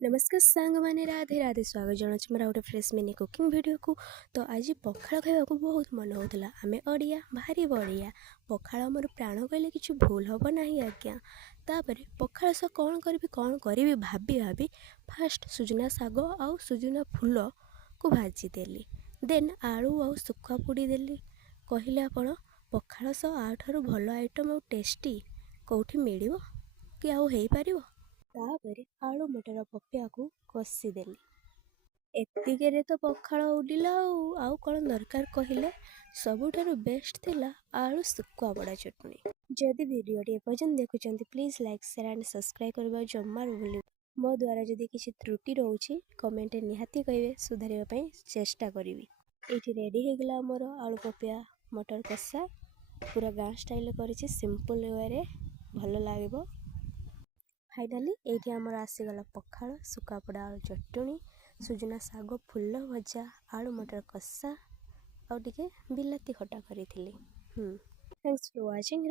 नमस्कार सांग मैंने राधे राधे स्वागत जनाऊँ मोर गोटे फ्रेश मिनी कुकिंग वीडियो को। तो आज पखाड़ खावा बहुत मन होता आम ओडिया भारी बड़िया पखाड़ मोर प्राण कहले कि भूल हम ना आज्ञा। तापर पखाड़ सह कौन करी भाभी भाभी फास्ट सुजना साग आउ सुजुना फूल को भाजीदेली। देन आलू आउ सुखुआ पोड़ीदेली। कहले आपण पखाड़ सह आठारू भल आइटम आउ टेस्टी कौटी मिल कि आउ हो पार। तापर आलू मटर पपेया को कषिदेली। एतिके तो पखाड़ उडिला आउ कौन दरकार कहले। सबुठारु बेस्ट थिला आलू सुखुआ बड़ा चटनी। जदि वीडियो एपर्यंत देखुंत please like share and subscribe करबा जमार भूलि। मो द्वारा जदि किसी त्रुटि रोचे कमेंट निहाती कहे सुधारिबा चेष्टा करी। ये रेडी हो गला मोर आलू पपेया मटर कषा पूरा गाँ स्टाइल करिछि सिंपल वे भल लागिबो। फाइनाली ये आमर आसीगला पखाड़ सुखा पोड़ा आलू चटनी सुजुना साग फूल भजा आलू मटर कषा और टिके बिलाती खटा करी थैंक्स फॉर वाचिंग।